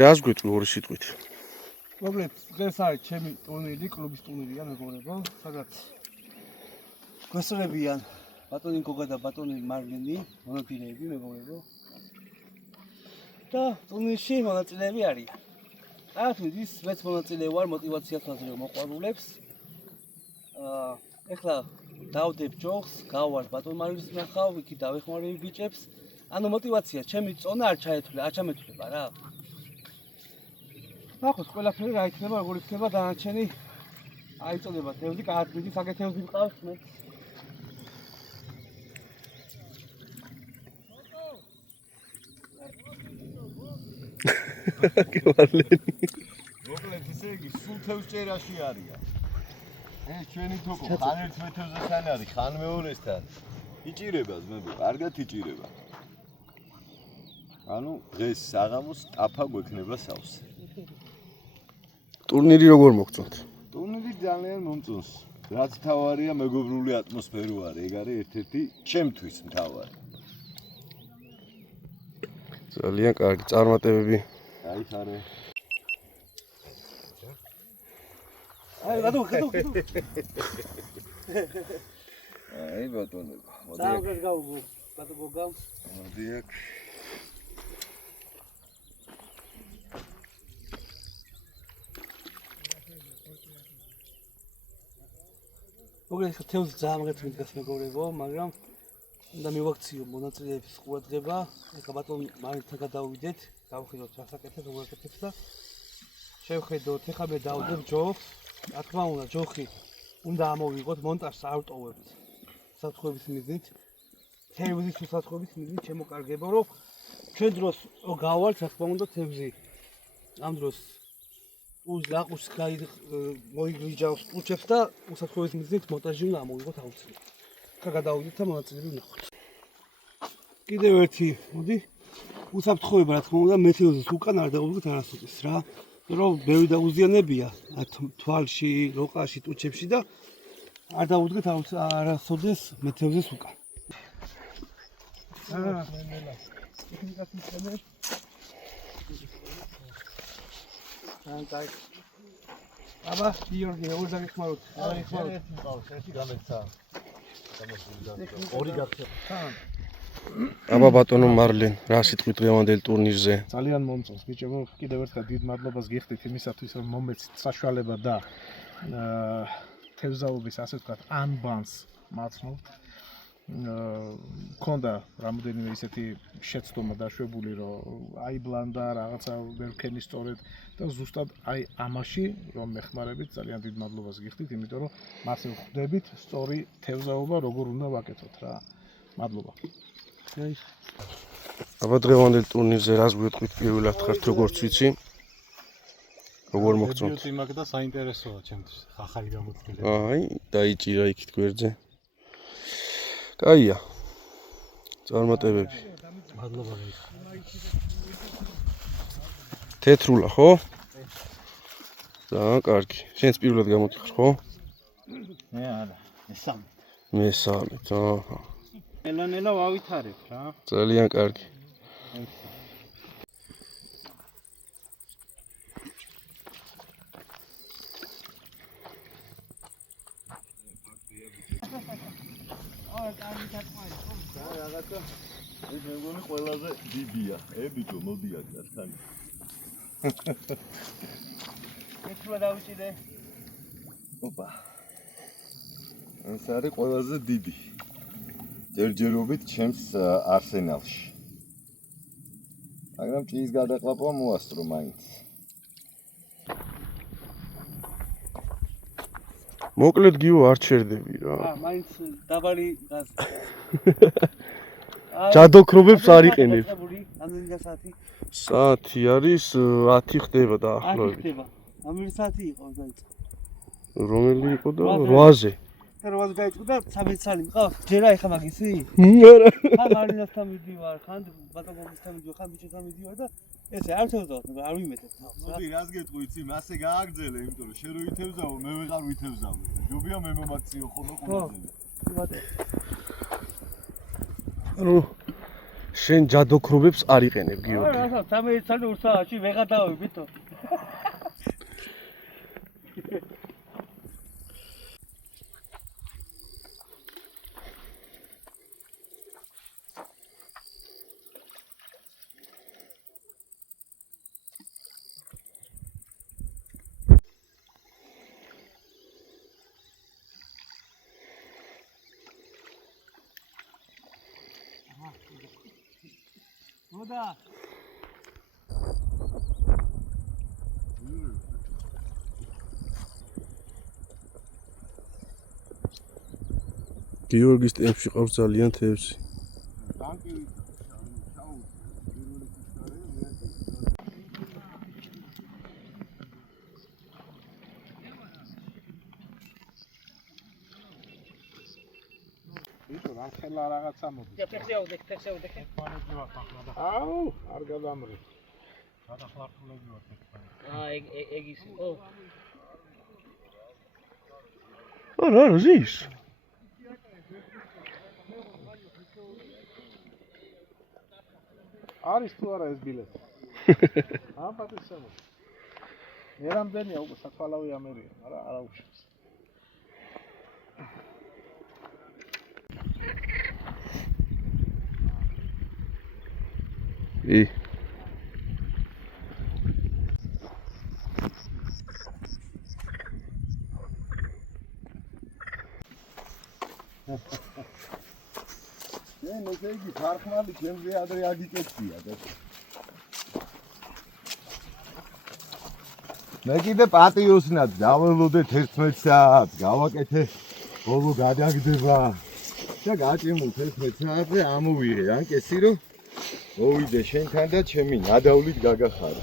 რას გვეტყვი ორი სიტყვით? მოკლედ, დღეს არის ჩემი ტურნირი, კლუბის ტურნირია, მეგობრებო, სადაც გვესწრებიან ბატონი გოგა და ბატონი მარლენი, მონაწილეები, მეგობრებო. და ტურნირში მონაწილეები არიან. აქ მიდის, მეც მონაწილე ვარ, мотивაციას ვაძლევ მოყვარულებს. ეხლა დავდებ ჯოხს, გავარ ბატონ მარლის ნახავ, იქი დავეხმარები ბიჭებს. ანუ мотивაცია, ჩემი წონა არ ჩამეთვლება რა. ნახოთ, ყველაფერი რა იქნება, როგორ იქნება დანარჩენი. აიწოდება თევზი, კარგი საკეთეები მყავს მე. გევალენი. მოკლედ ესე იგი, სულ თევზჭერაში არიან. ეს ჩვენი თოკო, ხან ერთ მეთევზესთან არის, ხან მეორესთან. იჭირება ძმებო, კარგად იჭირება. ანუ დღეს საღამოს ტაფა გვექნება სავსე. ტურნირი როგორ მოგწონთ? ტურნირი ძალიან მომწონს. რაც თავარია, მეგობრული ატმოსფერო არის, ეგ არის ერთ-ერთი ჩემთვის მთავარი. ძალიან კარგი წარმატებები. აი ხარე. აი, გადო. აი ბატონო, დავგად გავგო, ბატონო გოგა. მოდი აქ. მოკლედ, თევზი ძალიან მაგათი მიდგას მეგობრებო, მაგრამ უნდა მივაქციო მონაწილეების ყურადღება. ეხლა ბატონ მარილთან გადავიდეთ, დავხედოთ რა საკეთებს, როგორ აკეთებს და შევხედოთ, ეხლა მე დავდებ ჯოხს. რა თქმა უნდა, ჯოხი უნდა ამოვიღოთ მონტაჟს არ ვტოვებთ. საფრთხების მიზნით, თევზის უსაფრთხოების მიზნით შემოკარგებო, რომ ჩვენ დროს რო გავალთ, რა თქმა უნდა, თევზი ამ დროს უზლაყუს მოიგრიჯავს პუჩებს და უსაფრთხოების მიზნით მონტაჟი უნდა ამოვიღოთ აუცილებლად. ხა გადავიდეთ და მონაწილეები ვნახოთ. კიდევ ერთი, მოდი. უსაფრთხოება რა თქმა უნდა მეთევზის უკან არ დავუდგეთ არასოდეს რა. რომ ბევრი დაუზიანებია თვალში, როყაში, ტუჩებში და არ დავუდგეთ არასოდეს მეთევზის უკან. აბა, გიორგი, როგორ დაგეხმაროთ? ერთი მყავს, ერთი გამეცა. ორი გაქცევა. აბა ბატონო მარლენ, რა სიტყვით დღევანდელ ტურნირზე? ძალიან მომწონს ბიჭებო, კიდევ ერთხელ დიდ მადლობას გიხდით იმისათვის, რომ მომეცით საშუალება და თევზაობის ასე ვთქვათ, ანბანს მაცნობთ. მქონდა რამოდენიმე ისეთი შეცდომა დაშვებული, რომ აიბლანდა რაღაცა ვერ ვქენი სწორედ და ზუსტად აი ამაში რომ მეხმარებით, ძალიან დიდ მადლობას გიხდით, იმიტომ რომ მას ვხვდებით სწორი თევზაობა როგორ უნდა ვაკეთოთ რა. მადლობა. აბა დღევანდელ ტურნირზე რას გვეტყვით პირველად ხართ როგორც ვიცი? როგორ მოგწონთ? დებიუტი მაქვს და საინტერესოა ჩემთვის ახალი გამოთვლილება. აი, დაიჭირა იქით გვერდზე. კაია. წარმატებები. მადლობა. თეთრულა, ხო? ძალიან კარგი. შენც პირველად გამოთხრ, ხო? მე არა, მესამე. მესამე, აჰა. ნელა ვავითარებ რა. ძალიან კარგი. ეს მეგონი ყველაზე დიდია. ბიჭო, მოდი აქ თან. ეთლა დავიჭიდე. ოპა. ეს არის ყველაზე დიდი. ჯერჯერობით ჩემს არსენალში. მაგრამ ჭიის გადაყლაპვა მოასწრო მაინც. მოკლედ გიო არ ჩერდები რა. მაინც დაბალი გაზი. ჯადოქრობებს არ იყენებ. ამდენი საათი? საათი არის 10 ხდება დაახლოებით. 10 ხდება. ამდენი საათი იყო დაიწყო. რომელი იყო და 8-ზე. და 8-ზე დაიწყო და 13 წელი მყავს. ჯერა ეხა მაგისი? არა. ხან მარინასთან მიდივარ, ხან ბატონობისთან მიდივარ, ხან ბიჭებთან მიდივარ და ესე არ თევზავთ, არ ვიმეტებ თავს. მოდი, რას გეტყვი, იცი, მასე გააგრძელე, იმიტომ რომ შენ რო ვითევზავო, მე ვეღარ ვითევზავე. ჯობია მე მომაქციო ხოლმე ყურადღება. ანუ შენ ჯადოქრობებს არ იყენებ, არა, გიორგი. რასაც 13 წელი ურსააში ვეღადავი ბიტო. მოდა გიორგის ტემპში ყავს ძალიან თევზი. ვითომ არ ხელა რაღაცა მოდი. ფეხშეუდე. აუ, არ გადამრი. გადახლართულები ვარ ეს. ეგ ის. ო. რა ზის? არის თუ არა ეს ბილეთი? ამ პატისემო. ერამდენია უკვე საფალავი ამერია, მაგრამ არა უშვებს. შენ ესე იგი ხარხმალი ჩემზე ადრე აგიკეთია და მე კიდე პატიოსნად დაველოდე 11 საათს გავაკეთე ბოლო გადაგდება და გაჭიმულ 11 საათზე ამოვიღე ანკესი რომ მოვიდე შენთან და ჩემი ნადავლით გაგახარო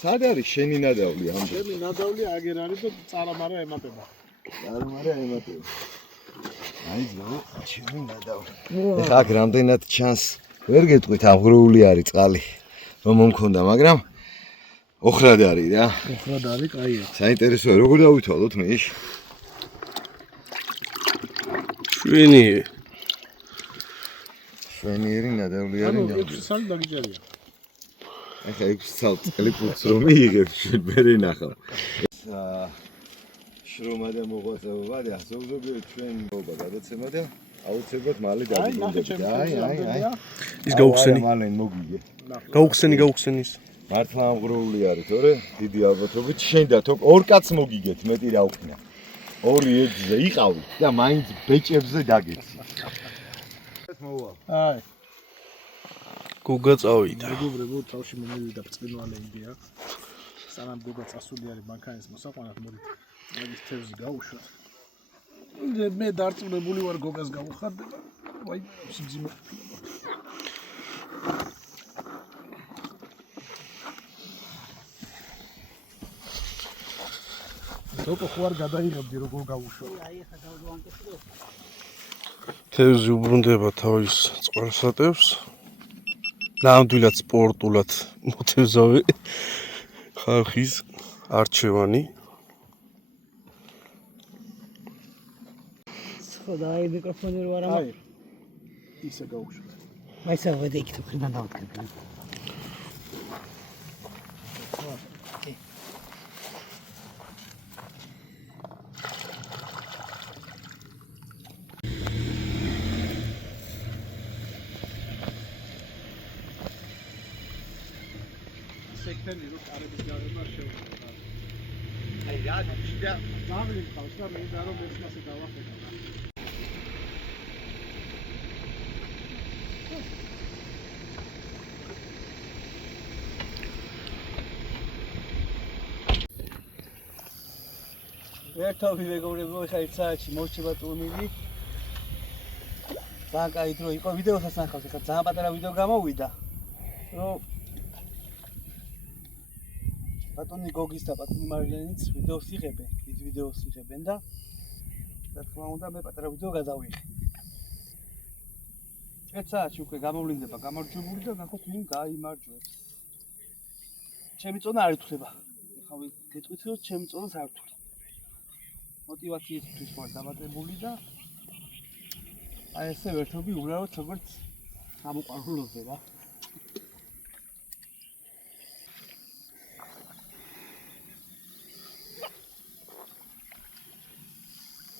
სად არის შენი ნადავლი ამდენ ჩემი ნადავლი აგერ არის და წარამარა ემატება. წარამარა ემატება აი ზო ჩემი ნადავლი ეხა აქ რამდენად ჩანს ვერ გეტყვით აღრეული არის წყალი რომ მომქონდა მაგრამ ოხრად არის რა ოხრად არის, კაია. საინტერესოა როგორ დავითვალოთ მეში შვენიერი ნადავლი არის ანუ ნადავლი 6 წელი დაგიჯერია. ეხა 6 წელი პუც რომ მიიღებ შენ ვერ ენახავ შრომა და მოღვაწეობა და ზოგადად ჩვენ მოგა გადაცემა და აუცილებლად მალე დაგიგვიდებით აი ის გაუხსენი. მალე მოგიგე გაუხსენი ის. მართლა ამღრეული არის თორე დიდი ალბათობით შენ და თო ორ კაც მოგიგეთ მეტი რა ვქნა ორი ეძზე იყავით და მაინც ბეჭებზე დაგეცი მოვა აი, გუგა წავიდა. მეგობრებო, თავში მომივიდა ბრწყინვალე იდეა. სანამ გუგა წასული არის მანქანის მოსაყვანად, მოდით მაგის თევზი გავუშვათ. მე დარწმუნებული ვარ გოგას გავუხარდება. ვაი, სიმძიმე. თოკო ხوار გადაიღებდი როგორ გავუშვა. თევზი უბრუნდება თავის წყალსატევს. ნამდვილად სპორტულად მოთევზავე ხალხის არჩევანი. ხოდა აი მიკროფონი რო არა აი, ისე გავუშვათ. მაისა ვედი იქ თუ ხიდან დავთქები. სექტენი რო კარების გაღება შეუძლია. აი რა შეიძლება ძაღლი მყავს და მინდა რომ ეს მასე დავახეკო. ერთობი მეგობრებო, ხა 1 საათში მოვრჩება ტურნირი. ძალიან კაი დრო იყო, ვიდეოსაც ნახავს, ხა ძალიან პატარა ვიდეო გამოვიდა. რომ ბატონი გოგის და ბატონი მარილენიც ვიდეოს იღებენ, დიდ ვიდეოს იღებენ და რა თქმა უნდა მე პატარა ვიდეო გადავიღე. 1 საათში უკვე გამოვლინდება გამარჯვებული და ნახოთ ვინ გაიმარჯვებს. ჩემი წონა არ ითვლება. ეხლა გეტყვით რომ ჩემი წონას არ ითვლება. მოტივაციისთვის ვარ დამატებული და აი ესე ვერთობი უბრალოდ როგორც სამოყვარულოზე რა.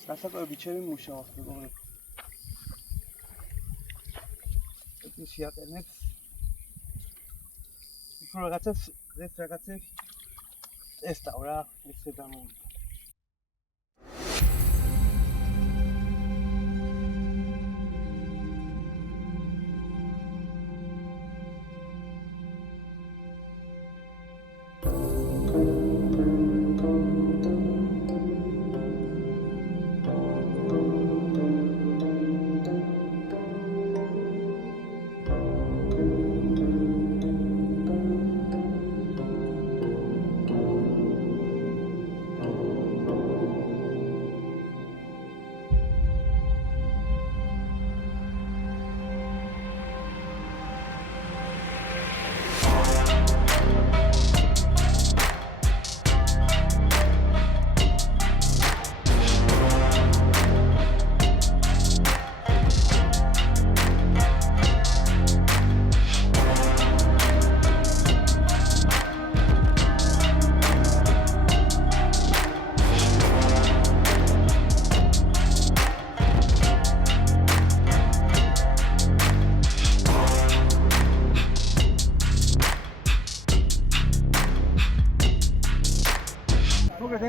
გასაკვირვებით ჩემი მუშაობს მეგობრებო. ეს შეაყენებს. იქ რაღაცებს ტესტავ რა, ესე გამოვიდა.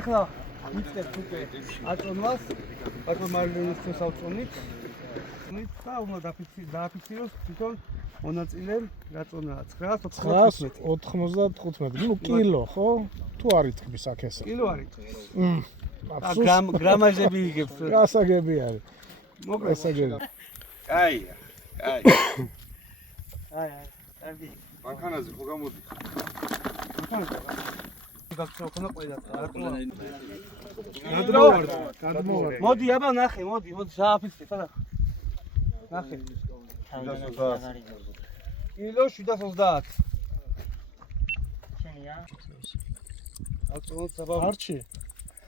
ეხლა მიწევთ უკვე აწონვას, ბატონ მარილონის ავწონით. და უნდა დააფიქსიროს თვითონ მონაწილემ რაწონაა 995. ნუ კილო, ხო? თუ არ იტყვის აქ ესე. კილო არ იტყვის. გრამაჟები იგებს. გასაგები არის. მოკლედ გასაგები. კაია. კარგი. მანქანაზე ხო გამოდი? გაქცევა ყველა აკლა. გადმოვარ. მოდი აბა ნახე, მოდი სააფიცე, სადა. ნახე. კილო 730. შენია? აწონოთ საბა. არჩი.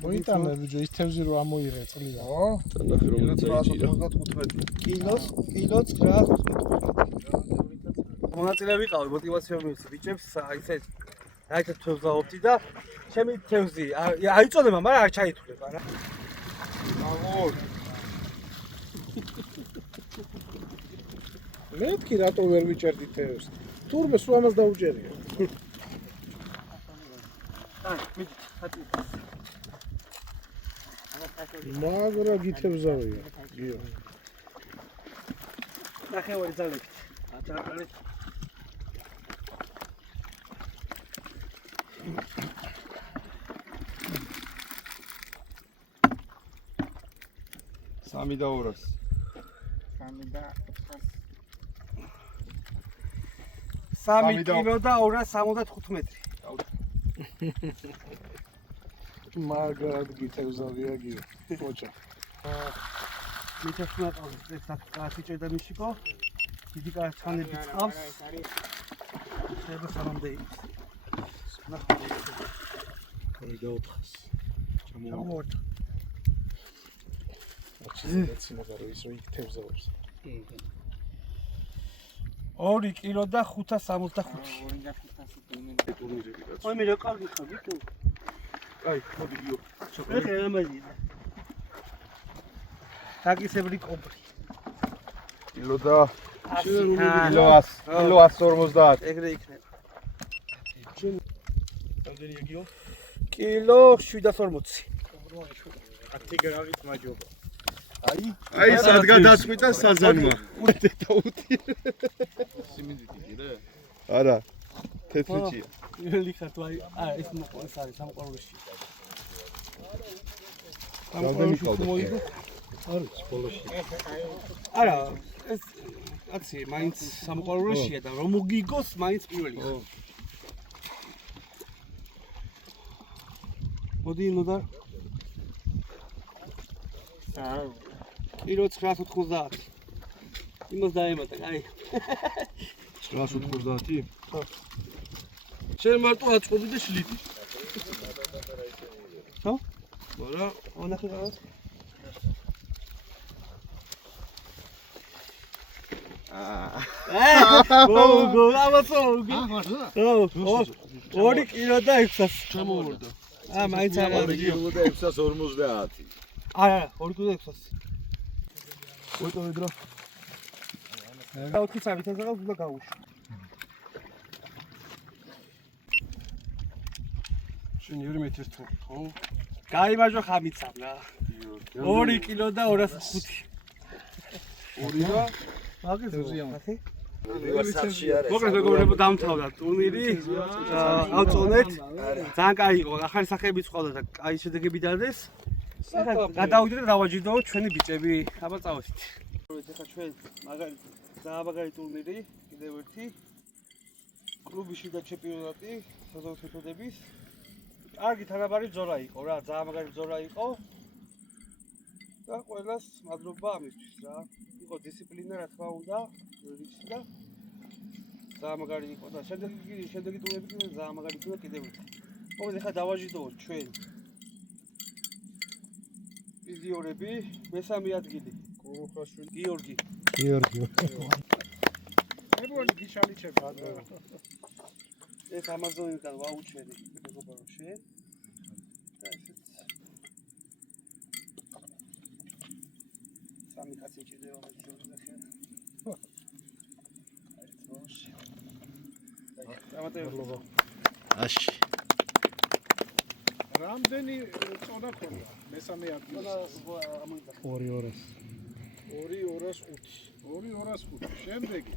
მოიტანე ბიჭო, ის თევზი რო ამოიღე წლია. ხო? თანახე რომ წაიჭირა. კილო 995. მონაწილე ვიყავი, мотиваციო მივცი ბიჭებს, ისე რაიცად თევზა ოფთი და ჩემი თევზი აიწოდება, მაგრამ არ ჩაითვლება რა. აგორ. მეთქი რატო ვერ ვიჭერდი თევზს? თურმე სულ ამას დაუჭერია. მიდით, ხატი. მაგრა გითევზავია. გიო. ნახევარი ძალებით. აჭარყალით. სამი და 200. 3 კილო და 275. მაგრა გითევზავია გიო. ოჭა. მითხრა ყავს ეს აკაციჭე და მიშიკო. დიდი კაცანები წავს. შეიძლება სამამდე ის. ნახე. ორი და 400. ჩამოვართ. აჩი მაგარი ის რო იქ თევზავებს. 2 კილო და 575. ой მე რა კარგი ხარ ვიტო. აი, მოდი გიო. ეხლა ამაზია. თაგისებრი კობრი. კილო და კილო 150. ეგრე იქნება. რამდენია გიო? კილო 740. 10 გრამით მაჯობა. აი, სად გადაწყვიტა საზანმა. უდე და უთი. სიმინდიტი გირე? არა. თეთრიჭია. ლიხათ ლაი, ეს მოყოლეს არის სამყაროში. გადამიყავდა. არის ბოლოში. არა, ეს კაცი მაინც სამყაროშია და რომ მოგიგოს მაინც პირველი. მოდი ნოდა. კილო 990. იმას დაემატა, აი. 990? ხო. შენ მარტო აწყობი და შლიდი. ხო? მაგრამ ონახე რაღაც. გოგო, ამასო. 2 კილო და 600. ჩამოვარდა. მაინც ამაზე. 2 კილო და 650. არა, 2 კილო და 600. ვიტოვე დრო. გავუთხი სამი თასაღავს უნდა გავუშვი. შენ 2 მეტრის თუ ხო? გაიმაჟო ხამიცამ რა. 2 კილო და 205. 2 და მაგაზე. ვასახში არის. მოკლედ მეგობრებო დამთავრდა ტურნირი. ავწონეთ. ძალიან კაი იყო. ახალი სახეებიც ყავდა და კაი შედეგები დადეს. გადავიდეთ და დავაჯილდოვოთ ჩვენი ბიჭები. აბა წავედით. ეხლა ჩვენ ძალიან მაგარი ტურნირი, კიდევ ერთი. კლუბის შიდა ჩემპიონატი, საზღვაო მეთოდების. კარგი თანაბარი ბრძოლა იყო რა, ძალიან მაგარი ბრძოლა იყო. და ყველას მადლობა ამისთვის რა. იყო დისციპლინა რა თქმა უნდა, ვიცი და ძალიან მაგარი იყო და შემდეგი ტურები კიდევ ძალიან მაგარი იყო კიდევ ერთი. მოკლედ ეხლა დავაჯილდოვოთ ჩვენ ვიზიორები, მესამე ადგილი კურუხაშვილი გიორგი. მეგონი გიშალიჩები. ეს ამაზონიდან ვაუჩერი მეგობარო შენ. და ესეც სამი კაცი ჭირდება მეცნიერება ხე. აი თოში. დამატებულობა. აში. რამდენი წონა ქონდა მესამე ადგილს? 2-205. 2-205. შემდეგი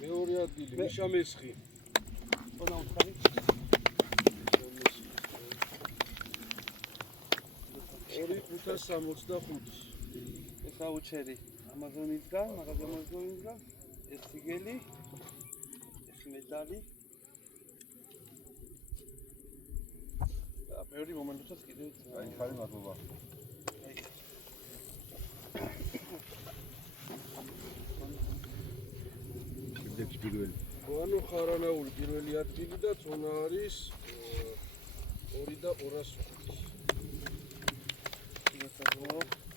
მეორე ადგილი მიშა მესხი. წონა უთხარი. 2565. ეს აუჩერი ამაზონისგან, მაგაზე ამაზონისგან, ეს სიგელი, ეს მედალი. და მეორე მომენტოსაც კიდევ აი ხარი მადლობა. შემდეგი პირველი. ანუ ხარანაული პირველი ადგილი და წონა არის 2 და 205.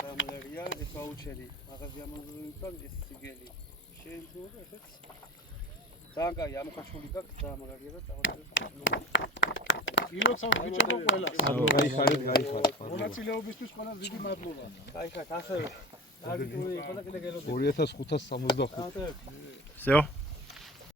გამარია ეს აუჩერი მაგაზე ამაზონისგან, ეს სიგელი. შენ თუ ესეც ძალიან კაი ამოხაჩული გაქვს, ძალიან მაგარია და წავედი. ილოცავ ბიჭებო ყველას. გაიხარეთ. მონაწილეობისთვის ყველას დიდი მადლობა. კაი ხარ, ასევე. კარგი ტურნირი იყო და კიდე გელოდებით. 2565. დავატოვებ. всё.